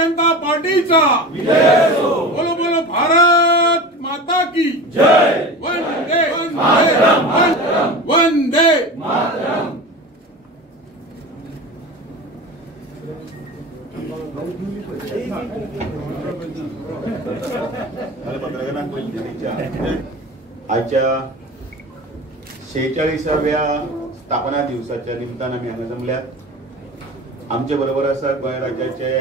जनता पार्टीचा विजय असो। बोलो बोलो भारत माता की जय। वंदे मातरम। वंदे मातरम। आजच्या 46व्या स्थापना दिवसाच्या निमतान आम्ही हांगा जमल्यात। आमचे बरोबर आसा गोंय राज्याचे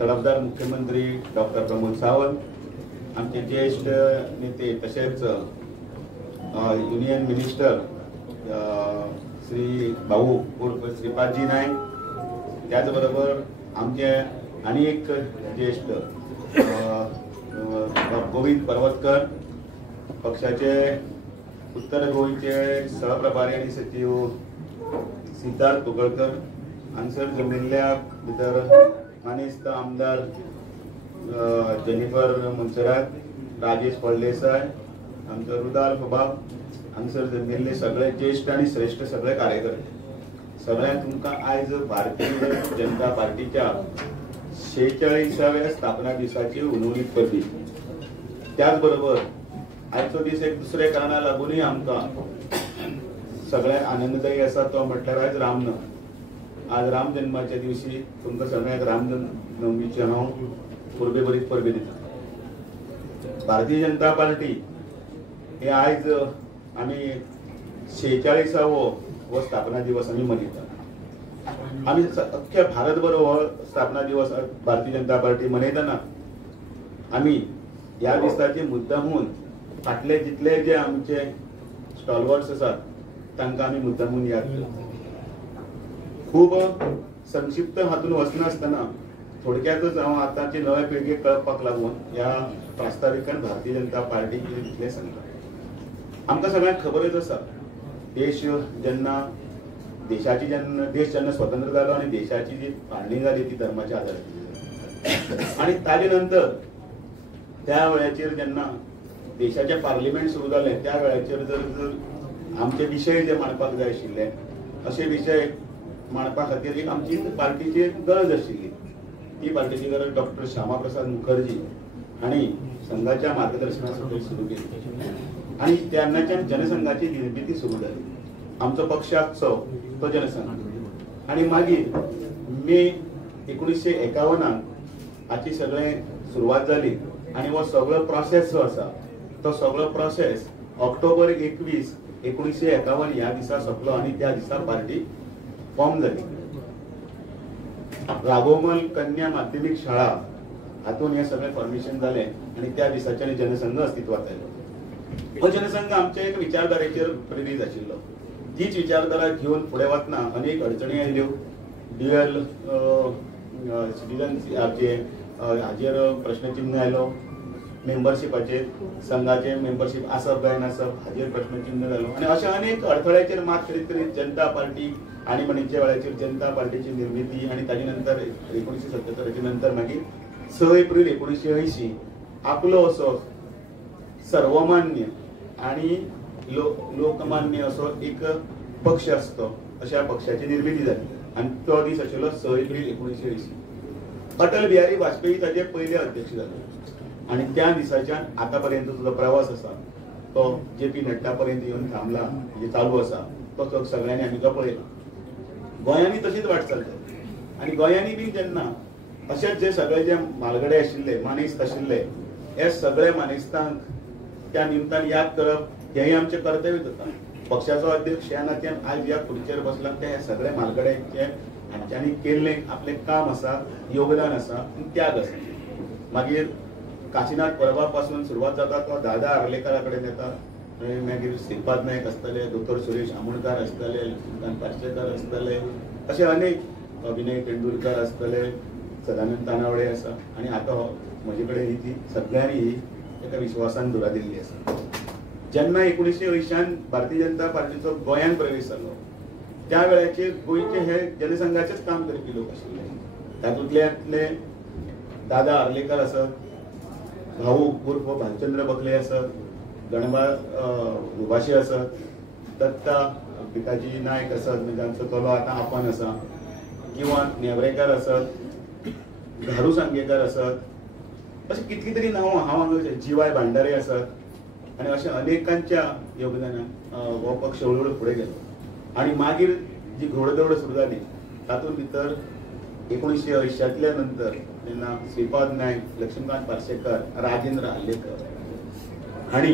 तडफदार मुख्यमंत्री डॉक्टर प्रमोद सावंत, आमचे ज्येष्ठ नेते तसेच युनियन मिनिस्टर श्री भाऊ उर्फ श्रीपादजी नाईक, त्याचबरोबर आमचे आणि एक ज्येष्ठ गोविंद पर्वतकर, पक्षाचे उत्तर गोंयचे सहप्रभारी आणि सचिव सिद्धार्थ तुगळकर, हांगसर जमलेल्या भितर मानेस्त आमदार जेनिफर मनसरात, राजेश फळदेसाय, आमचो रुदाल फबाब, हांगसर जमलेले सगळे ज्येष्ठ आणि श्रेष्ठ सगळे कार्यकर्ते, सगळ्यांक तुमकां आयज भारतीय जनता पार्टीच्या 46व्या स्थापना दिसाची उलोवणी करपी। त्याचबरोबर आजचो दीस एक दुसरे कारणां लागूनय आमकां सगळ्यांक आनंददायी आसा, तो म्हटल्यार आज रामनवमी। आज राम जन्माच्या दिवशी तुमकां सगळ्यांक रामनवमीची हांव परबे बरीच परबे दिता। भारतीय जनता पार्टी हे आयज आमी 46वो हो स्थापना दिवस आमी मनयता। आमी अख्ख्या भारतभर हो स्थापना दिवस भारतीय जनता पार्टी मनयतना आमी ह्या दिसाचे मुद्दामून फाटले जितले जे आमचे स्टॉलवर्ड्स आसात तांकां आमी मुद्दामून याद करता। खूब संक्षिप्त हातून वचनासतना थोडक्यातच हांव आतांचे नव्या पिळगेक कळपाक लागून ह्या प्रास्ताविकान भारतीय जनता पार्टीचे जितले सांगता। आमकां सगळ्यांक खबरच आसा, देश जेन्ना स्वतंत्र जालो आणि देशाची जी फाळणी जाली ती धर्माच्या आधाराचेर, आणि ताजे नंतर त्या वेळाचेर जेन्ना देशाचे पार्लिमेंट सुरू जाले त्या वेळाचेर जर आमचे विशय जे मांडपाक जाय आशिल्ले अशे विशय मांडपा खातीर एक आमची पार्टीची गरज आशिल्ली। ती पार्टीची गरज डॉक्टर श्यामा प्रसाद मुखर्जी हांणी संघाच्या मार्गदर्शना सकयल सुरू केली आणि तेन्नाच्यान जनसंघाची निर्मिती सुरू जाली। आमचो पक्ष आसचो तो जनसंघ, आणि मागीर मे 1951 हाची सगळें सुरवात जाली आणि हो सगळो प्रोसेस जो आसा तो सगळो प्रोसेस ऑक्टोबर 21, 1951 ह्या दिसा सोंपलो आणि त्या दिसा पार्टी फॉर्म जाली। राघोमल कन्या माध्यमिक शाळा हातून हे सगळे फॉर्मेशन जाले आणि त्या दिसाच्यान जनसंघ अस्तित्वात आयलो। हो जनसंघ आमच्या एक विचारधारेचेर प्रेरीत आशिल्लो। तीच विचारधारा घेऊन फुडें वतना अनेक अडचणी आयल्यो। ड्युअल सिटीजनशिपाचे हाजेर प्रश्नचिन्ह आयलो, मेंबरशिपाचेर संघाचे मेंबरशीप आसप काय नासप हाजेर प्रश्नचिन्ह जालो, आणि अशा अनेक अडथळ्याचेर मात करीत करीत जनता पार्टी आणि म्हणचे वेळाचेर जनता पार्टीची निर्मिती आणि ताजे नंतर 1977 नंतर मागीर 6 एप्रिल 1980 आपलो असो सर्वमान्य आणि लोकमान्य असो एक पक्ष असतो अशा पक्षाची निर्मिती जाली आणि तो दीस आशिल्लो 6 एप्रिल 1980। अटल बिहारी वाजपेयी ताजे पहिले अध्यक्ष जाले आणि त्या दिसाच्यान आतापर्यंत जो प्रवास आसा तो JP नड्डा पर्यंत येऊन थांबला, म्हणजे चालू आसा तो सगळ्यांनी आमी पळयला। गोंयांनी तशीच वाटचाल जाली आणि गोंयांनी बी जेन्ना अशेच जे सगळे जे मालगडे आशिल्ले मानेस्त आशिल्ले हे सगळे मानेस्तांक त्या निमतान याद करप हेय आमचे कर्तव्य जाता। पक्षाचो अध्यक्ष ह्या नात्यान आज ह्या खुर्चेर बसला ते सगळे मालगड्यांचे हांच्यांनी केल्ले आपले काम आसा, योगदान आसा, त्याग आसा। मागीर काशीनाथ परबा पासून सुरवात जाता तो दादा आर्लेकारा कडेन येता, मागीर श्रीपाद नायक आसतले, दोतोर सुरेश आमोणकार आसतले, लक्ष्मीकांत पार्सेकर आसतले, अशे अनेक विनय तेंडुलकर आसतले, सदानंद तानावडे आसा, आणि आता म्हजे कडेन ही सगळ्यांनी ही एका विश्वासान धुरा दिल्ली आसा। जेन्ना 1980 भारतीय जनता पार्टीचो गोंयांत प्रवेश जालो त्या वेळाचेर गोंयचे हे जनसंघाचेच काम करपी लोक आशिल्ले। तातूंतले दादा आर्लेकर आसत, भाऊ उर्फ भालचंद्र बकले आसत, गणबाळ उभाशी आसत, दत्ता पिताजी नायक आसत, म्हणजे आमचो तोलो आतां आपण आसा, किंवा नेवरेकर आसत, घारू सांगेकर असत, अशी कितली तरी नांवां हांव जीवाय भांडारे असत आणि अशा अनेकांच्या योगदानान हो पक्ष हळूहळू फुडें गेलो आणि मागीर जी घोडदौड सुरू जाली तातूंत भितर 1980 नंतर जेन्ना श्रीपाद नायक, लक्ष्मीकांत पार्सेकर, राजेंद्र आल्लेकर हांणी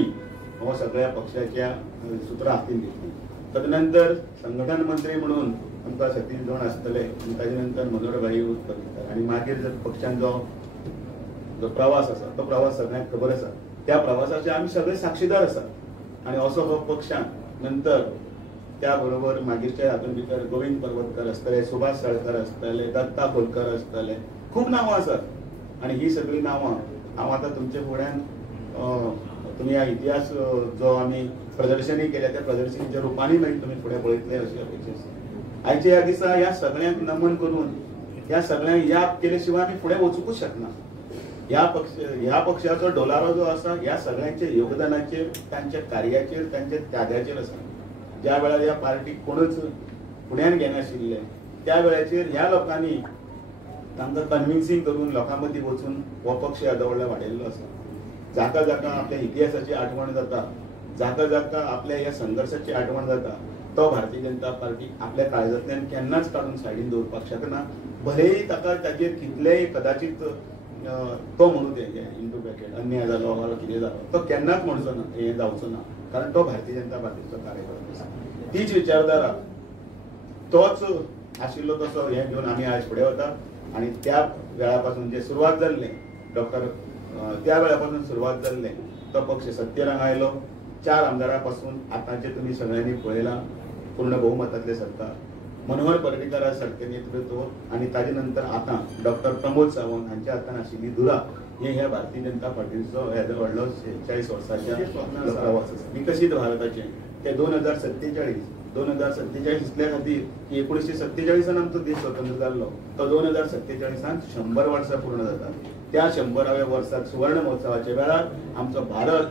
हो सगळ्या पक्षाच्या सुत्रां हातीन घेतली. तदनंतर संघटन मंत्री म्हणून आमकां सतीश धोंड आसतले आनी ताजे नंतर मनोहरभाई पर्रीकर आणि मागीर जर पक्षांचो जो प्रवास आसा तो प्रवास सगळ्यांक खबर आसा. त्या प्रवासाचे आमी सगळे साक्षीदार आसात आणि असो हो पक्षान नंतर त्या बरोबर मागीरच्या हातूंत भितर गोविंद पर्वतकर आसतले, सुभाष साळकर आसतले, दत्ता खोलकर आसतले, खूब नांवां आसात आणि ही सगळी नांवां हांव आतां तुमचे फुड्यान तुम्ही हा इतिहास जो आम्ही प्रदर्शनी केल्या त्या प्रदर्शनीच्या रूपाने मागीर तुम्ही फुडें पळयतले अशी अपेक्षा आसा. आयच्या ह्या दिसा ह्या सगळ्यांक नमन करून ह्या सगळ्यांक याद केले शिवाय आमी फुडें वचूंकूच शकना. ह्या पक्षाचो डोलारो जो आसा ह्या सगळ्यांच्या योगदानाचेर, तांच्या कार्याचेर, तांच्या त्यागाचेर आसा. ज्या वेळार ह्या पार्टीक कोणूच फुड्यान घेनाशिल्ले त्या वेळाचेर ह्या लोकांनी तांकां कन्विन्सिंग करून लोकां मदीं वचून हो पक्ष येदो व्हडलो वाडयल्लो आसा. जाका जाका आपल्या इतिहासाची आठवण जाता, जाका जाका आपल्या ह्या संघर्षाची आठवण जाता, तो भारतीय जनता पार्टी आपल्या काळजांतल्यान केन्नाच काडून सायडीन दवरपाक शकना. भलेही ताका ताजेर कितलेय कदाचित तो म्हणू दे इंटू ब्रॅकेट अन्याय जालो वा कितें जालो तो केन्नाच म्हणचो ना, हें जावचो ना, कारण तो भारतीय जनता पार्टीचो कार्यकर्तो आसा. तीच विचारधारा तोच आशिल्लो तसो हें घेवन आमी आयज फुडें वता आणि त्या वेळापासून जे सुरवात जाल्ले त्या वेळापासून सुरुवात जाल्ले तो पक्ष सत्तेराक आयलो. 4 आमदारांपासून आतांचे तुम्ही सगळ्यांनी पळयलां पूर्ण बहुमतातले सरकार, मनोहर पर्रीकर सारखे नेतृत्व आणि ताजे नंतर आता डॉक्टर प्रमोद सावंत हांच्या हातान आशिल्ली धुरा हे ह्या भारतीय जनता पार्टीचो येदो व्हडलो 46 वर्सांच्या प्रवास आसा. विकसीत भारताचे ते 2047 इतल्या खातीर 1947 आमचो देश स्वतंत्र जाल्लो तो 2047 100 वर्सां पूर्ण जातात. त्या 100व्या वर्साक सुवर्ण महोत्सवाच्या वेळार आमचो भारत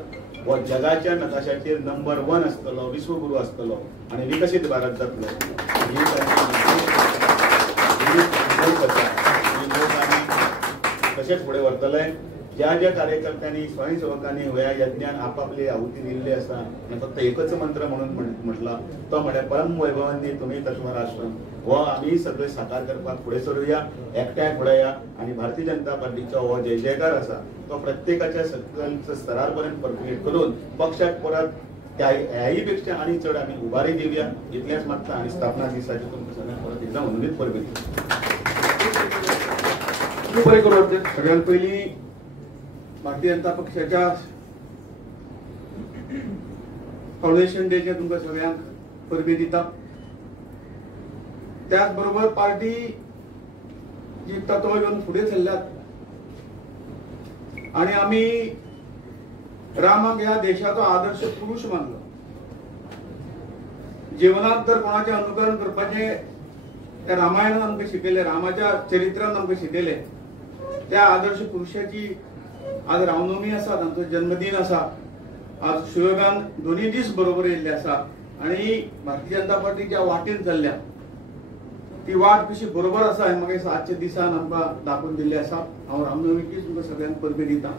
हो जगाच्या नकाशाचेर नंबर 1 आसतलो, विश्वगुरू आसतलो आणि विकसीत भारत जातलो. तशेंच फुडें व्हरतले. ज्या ज्या कार्यकर्त्यांनी स्वयंसेवकांनी ह्या यज्ञान आपापली आहुती दिल्ली आसा आनी फक्त एकच मंत्र म्हणून म्हटला तो म्हळ्यार परम वैभवांनी तुम्ही तत्व राष्ट्र हो आमी सगळे साकार करपाक फुडें सरूया, एकठांय फुडें या आणि भारतीय जनता पार्टीचो हो जय जयकार आसा तो प्रत्येकाच्या सकयल स्तरार पर्यंत पर्कुलेट करून पक्षाक परत ह्याही पेक्षा आनी चड आमी उबारी दिवया इतलेंच मागता आणि स्थापना दिसाची तुमकां सगळ्यांक परत एकदां अनुनीत परबी बरें करून सगळ्यात पयलीं भारतीय जनता पक्षाच्या फाउंडेशन डेचे तुमकां सगळ्यांक परबी दिता. त्याच बरोबर पार्टी जी तत्वां घेवन फुडें चल्ल्यात आणि आमी रामाक ह्या देशाचो आदर्श पुरुष मानलो. जीवनात जर कोणाचें अनुकरण करपाचें त्या रामायणान आमकां शिकयलें, रामाच्या चरित्रान आमकां शिकयलें, त्या आदर्श पुरुषाची आज रामनवमी आसा, तांचो जन्मदिन आसा. आज सुयोगान दोन्ही दीस बरोबर येयल्ले आसा आणि भारतीय जनता पार्टी ज्या वाटेन चल्ल्या ती वाट कशी बरोबर आसा हें म्हाका आजच्या दिसान आमकां दाखोवन दिल्लें आसा. हांव रामनवमीची तुमकां सगळ्यांक परबी दिता.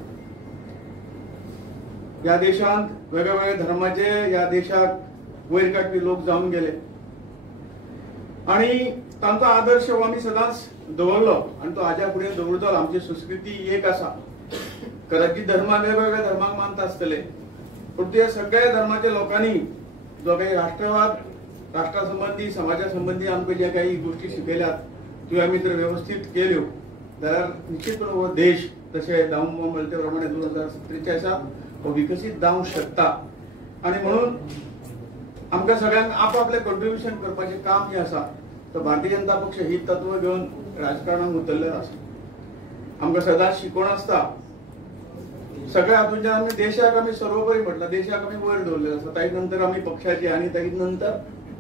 ह्या देशांत वेगवेगळ्या धर्माचे ह्या देशाक वयर काडपी लोक जावन गेले आणि तांचो आदर्श हो आमी सदांच दवरलो आणि तो हाज्या फुडें दवरतलो. आमची संस्कृती एक आसा. कदाचित धर्म वेगवेगळ्या धर्माक मानता आसतले पण त्या सगळ्या धर्माच्या लोकांनी जो काही राष्ट्रवाद, राष्ट्रा संबंधी, समाजा संबंधी आमकां ज्या काही गोष्टी शिकयल्यात त्यो आमी जर व्यवस्थित केल्यो जाल्यार निश्चितपणे हो देश तशें जावंक म्हणले ते प्रमाणे 2047 हो विकसीत जावंक शकता. आणि म्हणून आमकां सगळ्यांक आपापलें कॉन्ट्रिब्युशन करपाचें काम जें आसा तो भारतीय जनता पक्ष ही तत्व घेवन राजकारणाक उतरलेलो आसा. आमकां सदांच शिकवण आसता सगळ्या हातूंतल्यान आमी देशाक आमी सर्वोपरी म्हटलां, देशाक आमी वयर दवरलेलो आसा. ताचे नंतर आमी पक्षाची आणि ताचे नंतर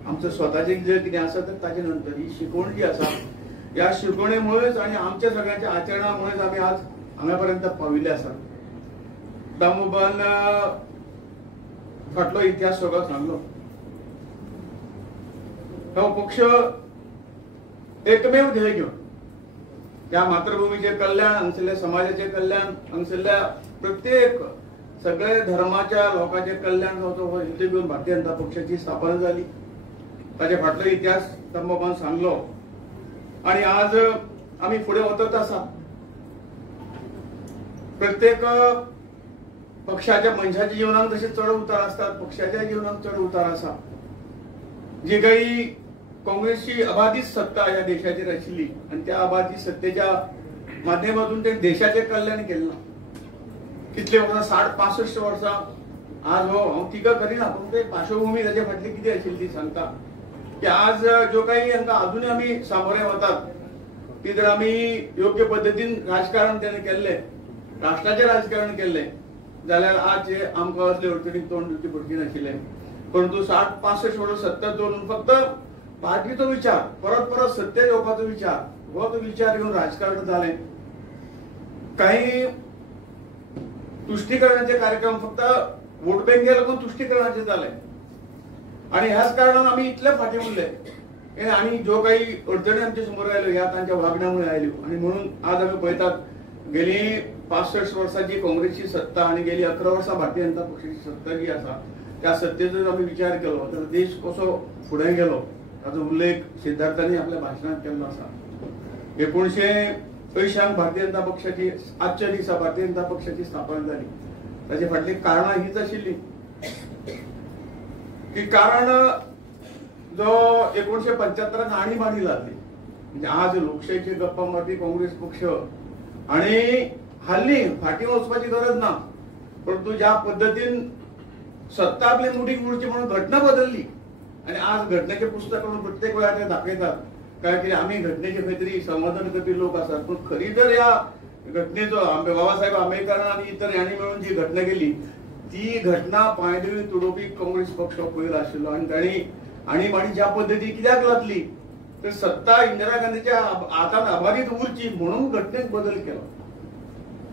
आमचें स्वताचें जे कितें आसा तर ताचे नंतर ही शिकवण जी आसा ह्या शिकवणेमुळेच आणि आमच्या सगळ्यांच्या आचरणामुळेच आमी आज हांगा पर्यंत पाविल्ले आसा. दामोबान फाटलो इतिहास सगळो सांगलो. हो पक्ष एकमेव ध्येय घेवन त्या मातृभूमीचे कल्याण हांगसरल्या समाजाचे कल्याण हांगसरल्या प्रत्येक सगळे धर्माच्या लोकांचे कल्याण जावचो हो हेतू घेवन भारतीय जनता पक्षाची स्थापना झाली. ताचे फाटलो इतिहास तंबाबान सांगलो आणि आज आम्ही फुडें वचत आसा. प्रत्येक पक्षाच्या मनशाच्या जीवनात जसे चढ उतार असतात, पक्षाच्या जीवनात चढ उतार आसा. जी काही काँग्रेसची अबाधित सत्ता या देशाचेर आशिल्ली आणि त्या अबाधित सत्तेच्या माध्यमातून ते देशाचे कल्याण केलें. कितले वर्सां 60-65 वर्सां आज हो हांव टिका करिना, पूण ते पार्श्वभूमी ताचे फाटली कितें आशिल्ली ती सांगता की आज जो काही हांकां अजूनय आमी सामोरे वतात ती जर आमी योग्य पद्दतीन राजकारण तेणें केल्लें, राष्ट्राचें राजकारण केल्लें जाल्यार आज आमकां असले अडचणीक तोंड दिवची पडची नाशिल्लें. परंतु 60-65 वर्सां सत्ता दवरून फक्त पार्टीचो विचार, परत परत सत्तेर येवपाचो विचार, हो तो विचार घेवन राजकारण जालें. काही तुष्टीकरणाचे कार्यक्रम फक्त वोट बँके लागून तुष्टीकरणाचे जाले आणि ह्याच कारणान आमी इतले फाटीं उरले आणि जो काही अडचणी आमच्या समोर आयल्यो ह्या तांच्या वागण्यामुळे आयल्यो आणि म्हणून आज आमी पळयतात गेली 65 वर्सांची काँग्रेसची सत्ता आणि गेली 11 वर्सां भारतीय जनता पक्षाची सत्ता जी आसा त्या सत्तेचो जर आमी विचार केलो तर देश कसो फुडें गेलो ताचो उल्लेख सिद्धार्थांनी आपल्या भाशणांत केल्लो आसा. 1980 भारतीय जनता पक्षाची आजच्या दिसा भारतीय जनता पक्षाची स्थापना झाली. ताचे फाटली कारणां हीच आशिल्ली की कारण जो 1975 आणीबाणी जाल्ली म्हणजे आज लोकशाहीची गप्पा मारपी काँग्रेस पक्ष आणि हल्ली फाटीं वचपाची गरज ना, परंतु ज्या पद्दतीन सत्ता आपली मुठीक उरची म्हणून घटना बदलली आणि आज घटनेचे पुस्तक करून प्रत्येक वेळार ते दाखयतात काय की आम्ही घटनेचे खंय तरी समाधान करपी लोक आसात. पण खरी जर या घटनेचो बाबासाहेब आंबेडकर आणि इतर यांनी मिळून जी घटना केली ती घटना पांयदळी तुडोवपी काँग्रेस पक्ष पयलो आशिल्लो आणि तांणी आणीबाणी ज्या पद्दती कित्याक लादली तर सत्ता इंदिरा गांधीच्या हातांत अबाधित उरची म्हणून घटनेक बदल केलो.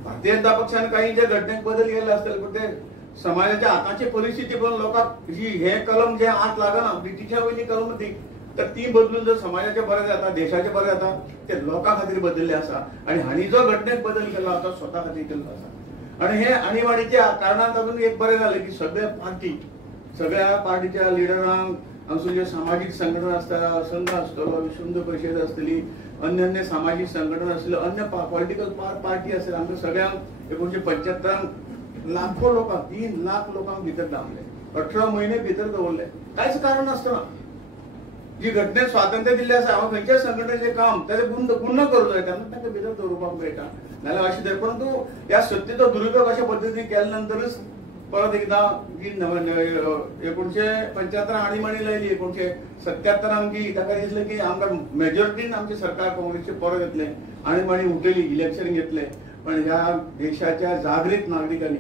भारतीय जनता पक्षान काही जे घटनेक बदल केले असतील पण ते समाजाच्या आताची परिस्थिती पण लोकांक जी हे कलम जे आत लागना ब्रिटिशा वयली कलम ती तर ती बदलून जर समाजाचे बरें जाता देशाचे बरें जाता ते लोकां खातीर बदलले आसा आणि हांणी जो घटनेक बदल केला तो स्वता खातीर केल्लो आसा. आणि हे आणीबाणीच्या कारणान तातूंत एक बरें जालें की सगळ्या पार्टीच्या लिडरांक हांगसून जे सामाजीक संघटना आसता, संघ आसतलो, विश्व हिंदू परिशद आसतली, अन्य सामाजीक संघटना आसतल्यो, अन्य पॉलिटिकल पार्टी आसतली, आमकां सगळ्यांक 1975 लाखो लोकांक 3 लाख लोकांक भितर डावले, 18 म्हयने भितर दवरले कांयच कारण नासतना. जी घटनेक स्वातंत्र्य दिल्लें आसा हांव खंयच्याय संघटनेचें काम तेजे गुण करूं जाय तेन्ना तांकां भितर दवरपाक मेळटा नाल्यार अशें तें. परंतु ह्या सत्तेचो दुरुपयोग अशा पद्दतीन केल्या नंतरच परत एकदा जी 1975 आणीबाणी लायली 1977 आमची ताका दिसलें की आमकां मेजॉरिटीन आमचें सरकार काँग्रेसचें परत येतलें, आणीबाणी उठयली, इलेक्शन घेतलें. पण ह्या देशाच्या जागृत नागरिकांनी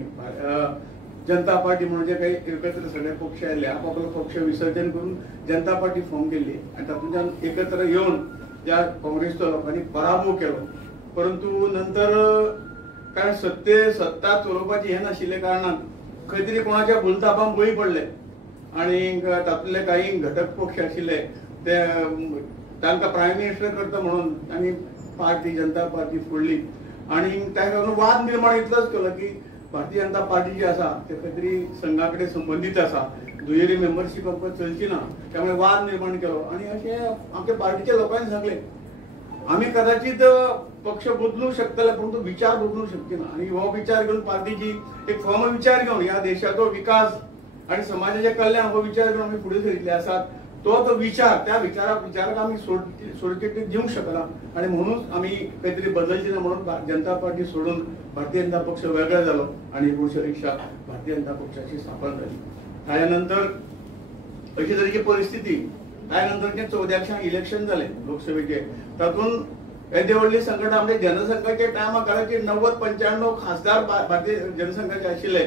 जनता पार्टी म्हणून जे काही एकत्र सगळे पक्ष आयले आपापलो पक्ष विसर्जन करून जनता पार्टी फॉर्म केली आणि तातूंतल्यान एकत्र येवन त्या काँग्रेसचो लोकांनी पराभव केलो. परंतु नंतर कारण सत्ता चलोवपाची हें नाशिल्ले कारणान खंय तरी कोणाच्या भुलथापांक बळी पडले आणि तातूंतले काही घटक पक्ष आशिल्ले ते तांकां प्रायम मिनिस्टर करता म्हणून तांणी जनता पार्टी फोडली आणि त्या लागून वाद निर्माण इतलोच केलो की भारतीय जनता पार्टी जी आसा ते खंय तरी संघाकडे संबंधित आसा, दुहेरी मेंबरशीप आमकां चलची ना, त्यामुळे वाद निर्माण केलो आणि अशें आमच्या पार्टीच्या लोकांनी सांगले आम्ही कदाचित पक्ष बदलू शकतले परंतु विचार बदलू शकचे ना. आणि हो विचार घेऊन पार्टीची एक फॉर्म विचार घेऊन या देशाचो विकास आणि समाजाचे कल्याण हो विचार घेऊन आम्ही पुढे सरिल्ले आसात. तो विचार त्या विचाराक आम्ही सोडचिट्टी दिवंक शकना आणि म्हणून आम्ही काहीतरी बदलचे ना म्हणून जनता पार्टी सोडून भारतीय जनता पक्ष वेगळा झालो आणि 1960 भारतीय जनता पक्षाची स्थापना झाली. त्यानंतर अशी तरेची परिस्थिती त्यानंतर 14 इलेक्शन झाले लोकसभेचे. तातूंत येदे व्हडली संघटना म्हणजे जनसंघाचे टायमाकाराचे 90-95 खासदार भारतीय जनसंघाचे आशिल्ले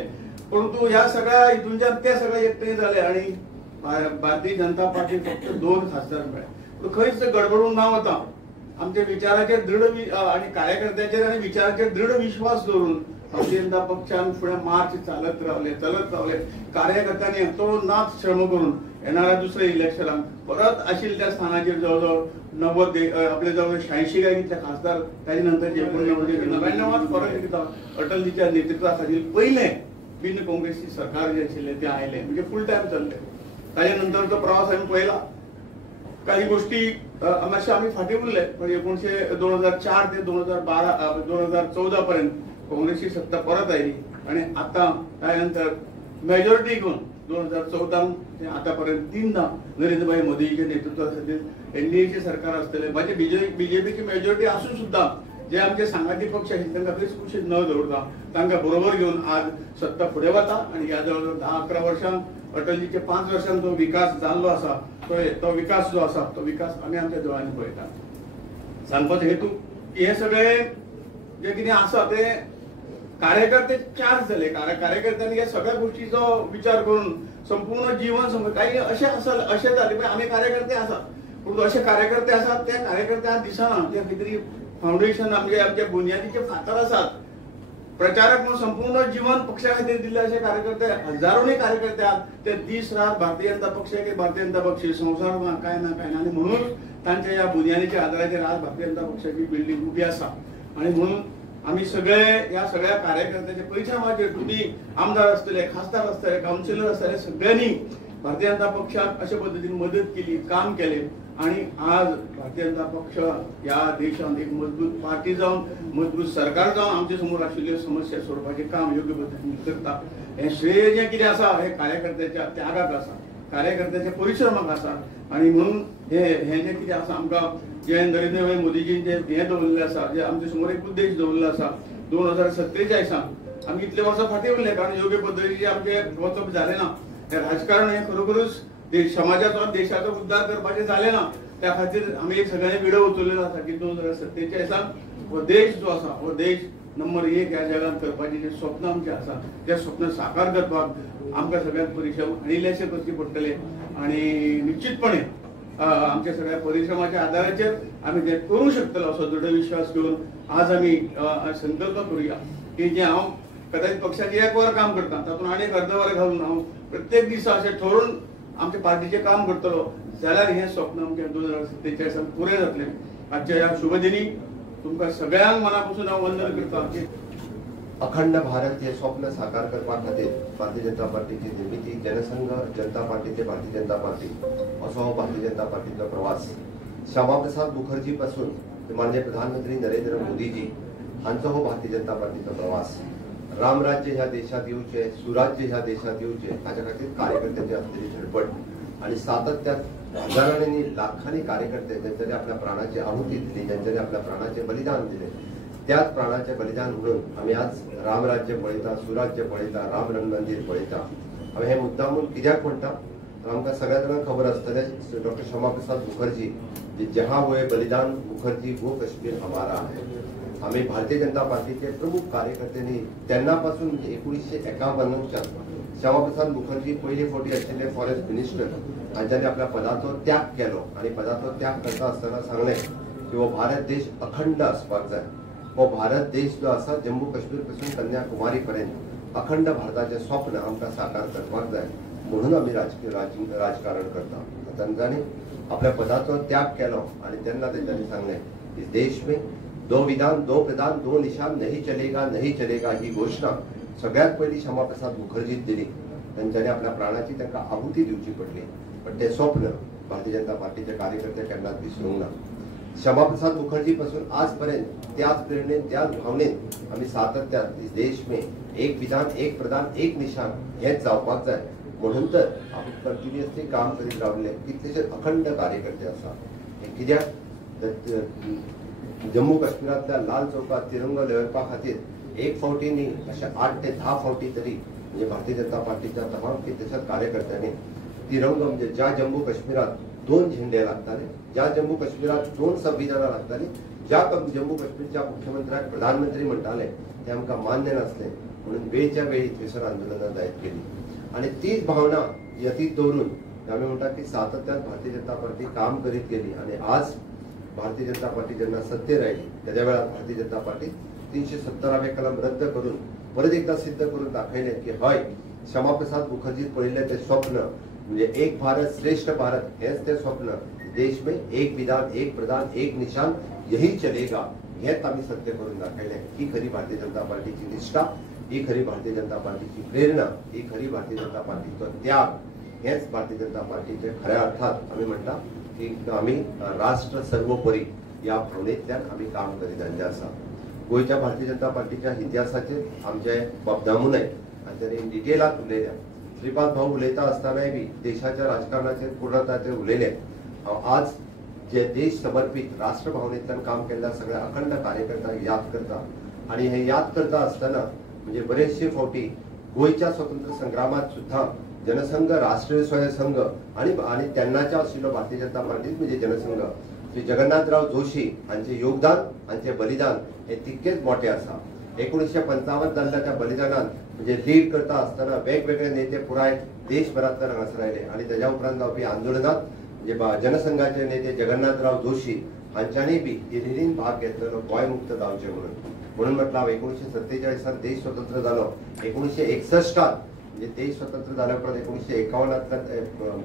परंतु ह्या सगळ्या हितूनच्यान ते सगळे एकठांय झाले आणि भारतीय जनता पार्टी फक्त 2 खासदार मेळ्ळे. खंयच गडबडून ना वता आमच्या विचाराचेर दृढ आणि कार्यकर्त्याचेर आणि विचाराचेर दृढ विश्वास दवरून भारतीय जनता पक्षान फुडें मार्च चालत रावले कार्यकर्त्यांनी तो नाच श्रम करून येणाऱ्या दुसऱ्या इलेक्शनाक परत आशिल्ल्या स्थानाचेर जवळजवळ 90 आपले जवळ 86 काय कितले खासदार ताजे नंतर 99 फरक दिता अटलजीच्या नेतृत्वा खातीर पयले बिन काँग्रेसची सरकार जे आशिल्ले ते आयले म्हणजे फुल टाइम चल्ले ताजे नंतरचो प्रवास आमी पळयला काही गोष्टी मातशे आमी फाटीं उरले पण 2004 ते 2014 पर्यंत काँग्रेसची सत्ता परत आयली आणि आता त्यानंतर मेजॉरिटी घेऊन 2014 ते आतापर्यंत 3दा नरेंद्रभाई मोदीच्या नेतृत्वाखातीर एनडीएचे सरकार असतले म्हणजे बीजेपीची मेजॉरिटी असून सुद्धा जे आमचे सांगाती पक्ष आहेत तांकां खंयच कुशीत न दवरता तांकां बरोबर घेऊन आज सत्ता फुडें वता आणि या जवळ 10-11 वर्षां अटलजीचे 5 वर्षांत जो विकास जाल्लो आसा तो विकास जो आसा तो विकास आमी आमच्या दोळ्यांनी पळयता सांगपाचो हेतू की हे सगळे जे कितें आसा ते कार्यकर्ते चार्ज झाले कार्यकर्त्यांनी या सगळ्या गोष्टीचो विचार करून संपूर्ण जीवन काही असे असे झाले आम्ही कार्यकर्ते आसा पण असे कार्यकर्ते आसात त्या कार्यकर्त्यांक दिसना ते कितें फाउंडेशन आमचे बुनयादीचे फातर आसात प्रचारक म्हणून संपूर्ण जीवन पक्षा खातीर दिल्ले असे कार्यकर्ते हजारोनी कार्यकर्ते आहात ते दीस रात भारतीय जनता पक्ष संसार काय ना आणि म्हणून तांच्या या बुनयादीच्या आदाराचेर आज भारतीय जनता पक्षाची बिल्डिंग उभी आसा आणि म्हणून आम्ही सगळे या सगळ्या कार्यकर्त्याचे परिश्रमाचेर तुम्ही आमदार असतले खासदार असतले काउन्सिलर असतले सगळ्यांनी भारतीय जनता पक्षाक अशा पद्धतीने मदत केली काम केले आणि आज भारतीय जनता पक्ष या देशात एक मजबूत पार्टी जाऊन मजबूत सरकार जाऊन आमच्या समोर आशिल्ल्यो समस्या सोडपाचे काम योग्य पद्धतीने करता हे श्रेय जे कितें आसा हे कार्यकर्त्याच्या त्यागाक आसा कार्यकर्त्याच्या परिश्रमाक आसा आणि म्हणून हे जे कितें आसा आमकां जे नरेंद्र मोदीजीन जे हे दवरलें आसा जे आमच्या समोर एक उद्देश दवरलेलो आसा 2047 आमी इतले वर्सां फाटीं उरले कारण योग्य पद्धतीचे आमचे वचप जालें ना हे राजकारण हे खरोखरूच समाजाचो देशाचो उद्धार करपाचें जालें ना त्या खातीर आमी एक सगळ्यांनी विडो उचललेलो आसा की 2047 हो देश जो आसा हो देश नंबर 1 ह्या जगात करपाचे जे स्वप्न आमचे आसा ते स्वप्न साकार करपाक आमकां सगळ्यांक परिश्रम इल्लेशे करचे पडटले आणि निश्चितपणे आमच्या सगळ्या परिश्रमाच्या आधाराचेर आमी ते करू शकतलो असो दृढ विश्वास घेवन आज आमी संकल्प करूया की जे हांव कदाचित पक्षाचे 1 वर काम करता तातूंत आनी अर्द वर घालून हांव प्रत्येक दिसा अशें ठरवून आमच्या पार्टीचें काम करतलो जाल्यार हें स्वप्न आमचें 2047 पुरे जातलें आजच्या ह्या शुभ दिनी तुमकां सगळ्यांक मनापासून हांव वंदन करता की अखंड भारत हे स्वप्न साकार करपा खातीर भारतीय जनता पार्टीची निर्मिती जनसंघ जनता पार्टी ते भारतीय जनता पार्टी असो भारतीय जनता पार्टीचो प्रवास श्यामाप्रसाद मुखर्जी पासून ते माननीय प्रधानमंत्री नरेंद्र मोदीजी हांचो हो भारतीय जनता पार्टीचो प्रवास रामराज्य ह्या देशात येवचे सुराज्य ह्या देशात येवचे हाच्या खातीर कार्यकर्त्यांची आसलेली धडपड आणि सातत्यात हजारांनी लाखांनी कार्यकर्ते ज्यांच्यानी आपल्या प्राणाची आहुती दिली ज्यांच्यानी आपल्या प्राणाचे बलिदान दिले त्याच प्राणाचे बलिदान म्हणून आम्ही आज रामराज्य पळयता सुराज्य पळयता राम मंदिर पळयता आम्ही हे मुद्दामून कित्याक म्हणटा तर आमकां सगळ्या जाणांक खबर आसतले डॉक्टर श्यामाप्रसाद मुखर्जी जहाँ हुए बलिदान मुखर्जी वो कश्मीर हमारा है आम्ही भारतीय जनता पार्टीचे प्रमुख कार्यकर्त्यांनी तेन्नापासून म्हणजे 1951 श्यामाप्रसाद मुखर्जी पयले फावटी आशिल्ले फॉरेस्ट मिनिस्टर हांच्यानी आपल्या पदाचो त्याग केलो आणि पदाचो त्याग करता आसतना सांगले की हो भारत देश अखंड आसपाक जाय हो भारत देश जो आसा जम्मू काश्मीर पासून कन्याकुमारी पर्यंत अखंड भारताचे स्वप्न आमकां साकार करपाक जाय म्हणून आमी राजकारण करता तांच्यांनी आपल्या पदाचो त्याग केलो आणि तेन्ना तांच्यांनी सांगले की देश में 2 विधान 2 प्रधान 2 निशान नहीं चलेगा ही घोषणा सगळ्यात पहिली श्यामाप्रसाद मुखर्जीत दिली तांच्यांनी आपल्या प्राणाची तांकां आहुती दिवची पडली पण ते स्वप्न भारतीय जनता पार्टीचे कार्यकर्ते केन्नाच विसरूंक ना श्यामाप्रसाद मुखर्जी पासून आजपर्यंत त्याच प्रेरणेन त्याच भावनेन आम्ही सातत्यात देश में 1 विधान 1 प्रधान 1 निशान हेच जावपाक जाय म्हणून तर आमी कंटिन्युअसली काम करीत रावले कितलेशे अखंड कार्यकर्ते आसा हे कित्याक जम्मू काश्मीरातल्या लाल चौकात तिरंगो लहरपा खातीर एक फावटी न्ही अशे 8 ते 10 फावटी तरी म्हणजे भारतीय जनता पार्टीच्या तमाम कितलेशेच कार्यकर्त्यांनी तिरंगो म्हणजे ज्या जम्मू काश्मीरात 2 झेंडे लागताले ज्या जम्मू काश्मीरात 2 संविधानां लागताली ज्या जम्मू काश्मीरच्या मुख्यमंत्र्याक प्रधानमंत्री म्हणटाले ते आमकां मान्य नासले म्हणून वेळच्या वेळी थंयसर आंदोलनां जायत गेली आणि तीच भावना यतीत दवरून आमी म्हणटा की सातत्यान भारतीय जनता पार्टी काम करीत गेली आणि आज भारतीय जनता पार्टी जेन्ना सत्तेर आयली तेद्या वेळार भारतीय जनता पार्टी 370 कलम रद्द करून परत एकदा सिद्ध करून दाखवले की हय श्यामाप्रसाद मुखर्जी पळयले ते स्वप्न म्हणजे एक भारत श्रेष्ठ भारत हेच ते स्वप्न देश में एक विधान एक प्रधान एक निशान यही चलेगा हेच आम्ही सत्य करून दाखवले। ही खरी भारतीय जनता पार्टीची निष्ठा, ही खरी भारतीय जनता पार्टीची प्रेरणा, ही खरी भारतीय जनता पार्टीचो त्याग, हेच भारतीय जनता पार्टीचे खऱ्या अर्थात आम्ही म्हणटा की आम्ही राष्ट्र सर्वोपरी या भावनेतल्यान आम्ही काम करीत आयिल्ले आसा। गोयच्या भारतीय जनता पार्टीच्या इतिहासाचेर आमचे बाब दामूनय हांच्यानी डिटेलात उलयल्या। श्रीपाद भाऊ उलयता आसतनाय बी देशाच्या राजकारणाचेर पूर्णताचेर उलयले। आज जे देश समर्पित राष्ट्र भावनेतल्यान काम केल्ल्या सगळ्या अखंड कार्यकर्त्यांक याद करता आणि हे याद करता आसतना म्हणजे बरेचशे फावटी गोयच्या स्वतंत्र संग्रामात सुद्धा जनसंघ, राष्ट्रीय स्वयंसंघ आणि तेन्नाच्या आशिल्लो भारतीय जनता पार्टी म्हणजे जनसंघ श्री जगन्नाथराव जोशी हांचे योगदान, हांचे बलिदान हे तितकेच मोठे आसा। 1955 जाल्ल्या त्या बलिदानात म्हणजे लीड करता आसतना वेगवेगळे नेते पुराय देशभरांतल्यान हांगासर आयले आणि तेज्या उपरांत जावपी आंदोलनात म्हणजे जनसंघाचे नेते जगन्नाथराव जोशी हांच्यानी बी हिरिरीन भाग घेतलेलो गोंय मुक्त जावचें म्हणून म्हटलं 1947 देश स्वतंत्र जालो। 1961 म्हणजे देश स्वतंत्र जाल्या उपरांत 1951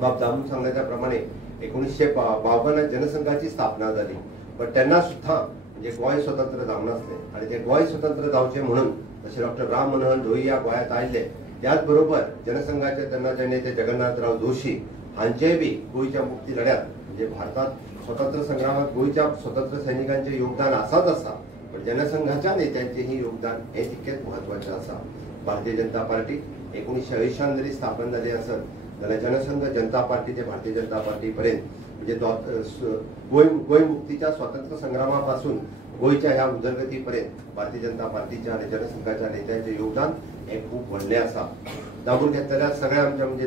बाब दामून सांगल्या प्रमाणे 1952 जनसंघाची स्थापना जाली। पण तेन्ना सुद्धा म्हणजे गोंय स्वतंत्र जावनासलें आणि ते गोंय स्वतंत्र जावचें म्हणून जशें डॉक्टर राम मनोहर लोहिया गोंयांत आयिल्ले त्याच बरोबर जनसंघाचे तेन्नाचे नेते जगन्नाथराव जोशी हांचेय बी गोंयच्या मुक्ती लढ्यात म्हणजे भारतात स्वतंत्र संग्रामात गोंयच्या स्वतंत्र सैनिकांचे योगदान आसाच आसा, पण जनसंघाच्या नेत्यांचेही योगदान हे तितकेच महत्वाचें आसा। भारतीय जनता पार्टी 1980 जरी स्थापन जाली आसत जाल्यार जनसंघ जनता पार्टी ते भारतीय जनता पार्टी पर्यंत म्हणजे गोंय मुक्तीच्या स्वातंत्र्य संग्रामापासून गोंयच्या ह्या उदरगतीपर्यंत भारतीय जनता पार्टीच्या आणि जनसंघाच्या नेत्यांचे योगदान हे खूप व्हडलें आसा। दामून घेतलेल्या सगळ्या आमच्या म्हणजे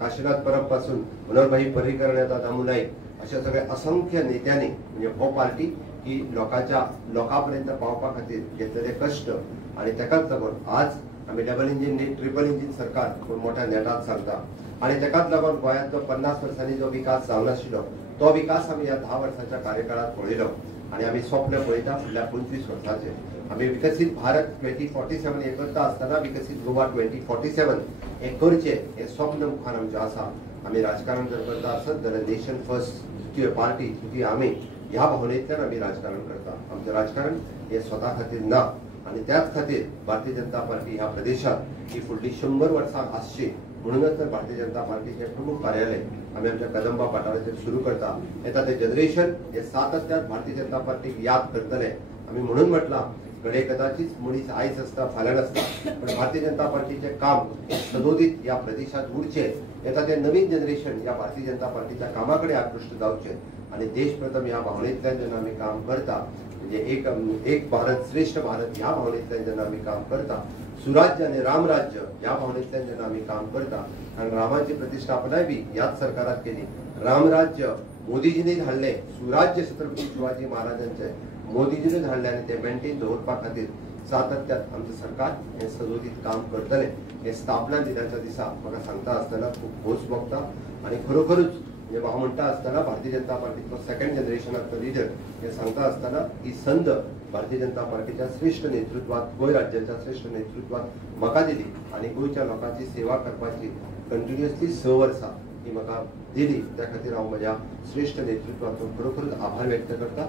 काशीनाथ परब पासून मनोहरभाई पर्रीकर येता दामू नाईक अशा सगळ्या असंख्य नेत्यांनी म्हणजे हो पार्टी ही लोकांपर्यंत पावपा खातीर घेतलेले कष्ट आणि तेकाच लागून आज आम्ही डबल इंजिन ट्रिपल इंजिन सरकार कोण मोठ्या नेटात सांगता आणि तेकाच लागून गोंयांत जो 50 वर्सांनी जो विकास जावनाशिल्लो तो विकास आम्ही या 10 वर्साच्या कार्यकाळात पळयलो आणि आम्ही स्वप्न पळयता फुडल्या 25 वर्सांचे आम्ही विकसित भारत 2047 हे करता आसतना विकसित गोवा 2047 हे करचे हे स्वप्न मुखार आमचें आसा। आम्ही राजकारण जर करता आसत जाल्यार नेशन फर्स्ट पार्टी जी आम्ही ह्या भावनेतल्यान आम्ही राजकारण करता। आमचें राजकारण हे स्वता खातीर ना आणि त्याच खातीर भारतीय जनता पार्टी ह्या प्रदेशात ही फुडली 100 वर्सां आसची म्हणूनच तर भारतीय जनता पार्टीचे प्रमुख कार्यालय आम्ही आमच्या कदंबा पाठाराचेर सुरू करता। येता ते जनरेशन हे सातत्यान भारतीय जनता पार्टीक याद करतले। आम्ही म्हणून म्हटलां घडे कदाचित मनीस आयज आसता फाल्यां आसता पण भारतीय जनता पार्टीचे काम सदोदीत या प्रदेशात उरचे। येता ते नवीन जनरेशन या भारतीय जनता पार्टीच्या कामाकडे आकृष्ट जावचे आणि देश प्रथम या भावनेतल्यान जेन्ना आम्ही काम करता म्हणजे एक भारत श्रेष्ठ भारत ह्या भावनेतल्यान जेन्ना आम्ही काम करता सुराज्य आणि रामराज्य ह्या भावनेतल्यान जेन्ना आम्ही काम करता कारण रामाची प्रतिष्ठापनाय बी ह्याच सरकारात केली। रामराज्य मोदीजींनी धाडले, सुराज्य छत्रपती शिवाजी महाराजांचे मोदीजींनी धाडले आणि ते मेंटेन दवरपा खातीर सातत्यात आमचं सरकार हे सदोदीत काम करतले। हे स्थापना दिनाच्या दिसा म्हाका सांगता आसतना खूप खोस भोगता आणि खरोखरूच म्हणजे हांव म्हणटा आसतना भारतीय जनता पार्टीचो सेकंड जनरेशनाचो लिडर हे सांगता आसतना ही संद भारतीय जनता पार्टीच्या श्रेष्ठ नेतृत्वात गोंय राज्याच्या श्रेष्ठ नेतृत्वात म्हाका दिली आणि गोंयच्या लोकांची सेवा करपाची कंटिन्युअसली 6 वर्सां ही म्हाका दिली। त्या खातीर हांव म्हज्या श्रेष्ठ नेतृत्वाचो खरोखरूच आभार व्यक्त करता।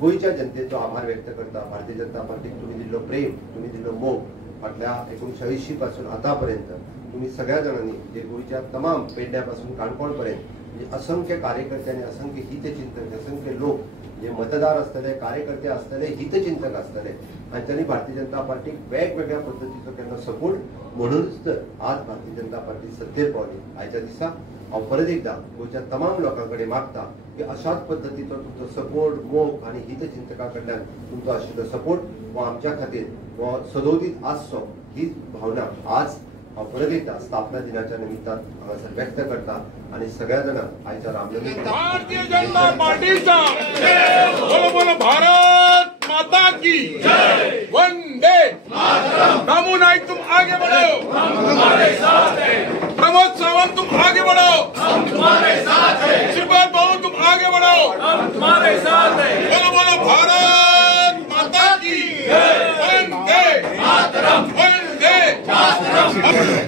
गोंयच्या जनतेचो आभार व्यक्त करता। भारतीय जनता पार्टीक तुम्ही दिल्लो प्रेम, तुम्ही दिल्लो मोग फाटल्या 1980 पासून आतापर्यंत तुम्ही सगळ्या जाणांनी जे गोंयच्या तमाम पेडण्यापासून काणकोण पर्यंत म्हणजे असंख्य कार्यकर्त्यांनी असंख्य हितचिंतक असंख्य लोक जे मतदार असतले कार्यकर्ते असतले हितचिंतक असतले हांच्यांनी भारतीय जनता पार्टीक वेगवेगळ्या पद्धतीचो केल्लो सपोर्ट म्हणूनच तर आज भारतीय जनता पार्टी सत्तेर पावली। आयच्या दिसा हांव परत एकदा गोंयच्या तमाम लोकांकडे मागता की अशाच पद्धतीचो तुमचो सपोर्ट मोग आणि हितचिंतकां कडल्यान तुमचो आशिल्लो सपोर्ट हो आमच्या खातीर हो सदोदीत आसचो ही भावना आज हांव परत एकदा स्थापना दिनाच्या निमित्तान हांगासर व्यक्त करता आणि सगळ्या जाणांक आयच्या रामनवमी भारतीय जनता पार्टीचा बोलो बोलो भारत माता की जय वंदे मातरम। दामू नाईक तुम आगे बढ़ो, हम तुम्हारे साथ हैं। प्रमोद सावंत तुम आगे बढ़ो, हम तुम्हारे साथ हैं। श्रीपाद भाऊ तुम आगे बढ़ो, हम तुम्हारे साथ हैं। बोलो बोलो भारत माता की त्यात